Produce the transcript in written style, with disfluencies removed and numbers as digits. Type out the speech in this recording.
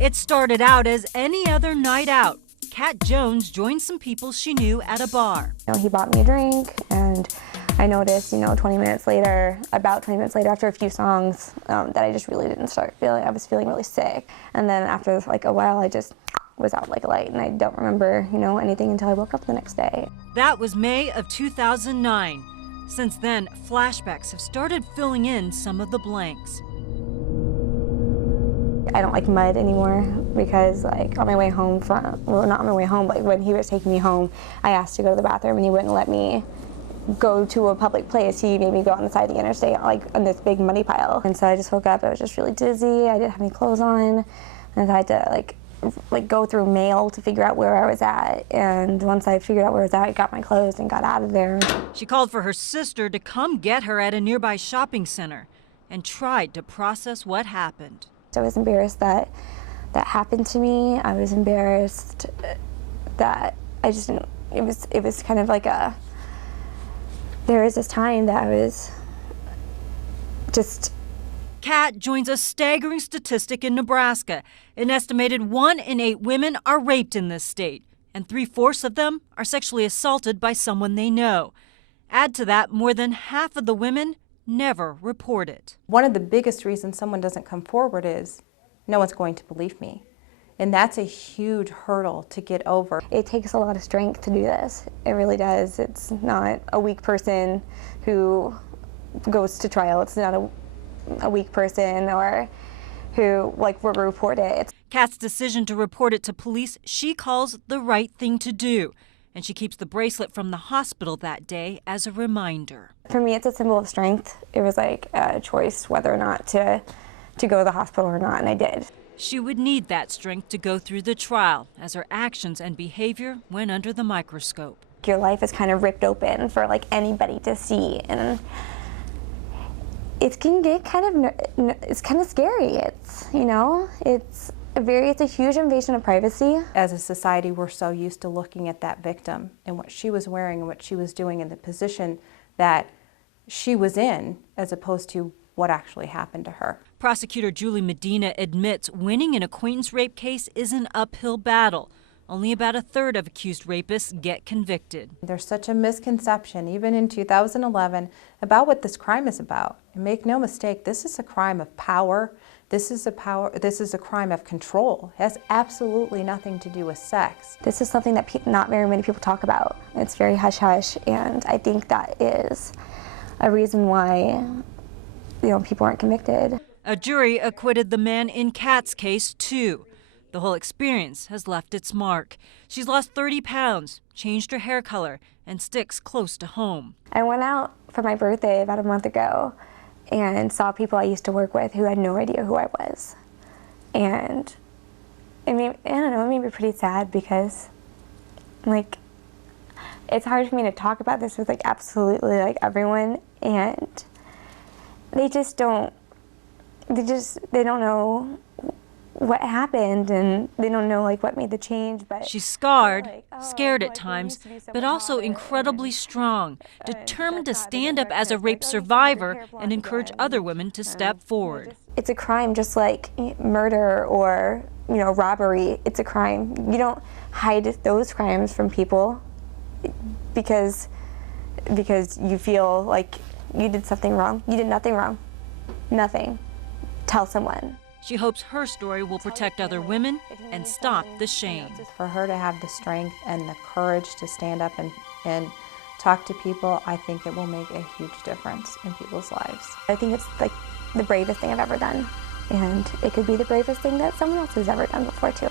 It started out as any other night out. Kat Jones joined some people she knew at a bar. He bought me a drink, and I noticed, about 20 minutes later, after a few songs, that I just really didn't start feeling, I was feeling really sick. And then after like a while, I just was out like a light, and I don't remember, anything until I woke up the next day. That was May of 2009. Since then, flashbacks have started filling in some of the blanks. I don't like mud anymore because, like, on my way home not on my way home, but when he was taking me home, I asked to go to the bathroom and he wouldn't let me go to a public place. He made me go on the side of the interstate, like, on this big muddy pile. And so I just woke up, I was just really dizzy, I didn't have any clothes on, and I had to, like go through mail to figure out where I was at. And once I figured out where I was at, I got my clothes and got out of there. She called for her sister to come get her at a nearby shopping center and tried to process what happened. I was embarrassed that that happened to me. I was embarrassed that I just didn't, it was kind of like there was this time that I was just. Kat joins a staggering statistic in Nebraska. An estimated 1 in 8 women are raped in this state, and 3/4 of them are sexually assaulted by someone they know. Add to that, more than half of the women never report it. One of the biggest reasons someone doesn't come forward is no one's going to believe me. And that's a huge hurdle to get over. It takes a lot of strength to do this. It really does. It's not a weak person who goes to trial. It's not a weak person or who will report it. Kat's decision to report it to police she calls the right thing to do. And she keeps the bracelet from the hospital that day as a reminder. For me, it's a symbol of strength. It was like a choice whether or not to go to the hospital or not, and I did. She would need that strength to go through the trial as her actions and behavior went under the microscope. Your life is kind of ripped open for anybody to see, and it can get it's kind of scary. It's a huge invasion of privacy. As a society, we're so used to looking at that victim and what she was wearing and what she was doing in the position that she was in, as opposed to what actually happened to her. Prosecutor Julie Medina admits winning an acquaintance rape case is an uphill battle. Only about a third of accused rapists get convicted. There's such a misconception, even in 2011, about what this crime is about. And make no mistake, this is a crime of power. This is a crime of control. It has absolutely nothing to do with sex. This is something that not very many people talk about. It's very hush-hush, and I think that is a reason why people aren't convicted. A jury acquitted the man in Kat's case, too. The whole experience has left its mark. She's lost 30 pounds, changed her hair color, and sticks close to home. I went out for my birthday about a month ago and saw people I used to work with who had no idea who I was. And it made me pretty sad because, it's hard for me to talk about this with, absolutely, everyone, and they don't know what happened, and they don't know what made the change. But she's scarred, scared at times, but also incredibly strong, determined to stand up as a rape survivor and encourage other women to step forward. It's a crime just like murder or robbery. It's a crime. You don't hide those crimes from people because you feel like you did something wrong. You did nothing wrong. Nothing. Tell someone. She hopes her story will protect other women and stop the shame. For her to have the strength and the courage to stand up and talk to people, I think it will make a huge difference in people's lives. I think it's the bravest thing I've ever done, and it could be the bravest thing that someone else has ever done before too.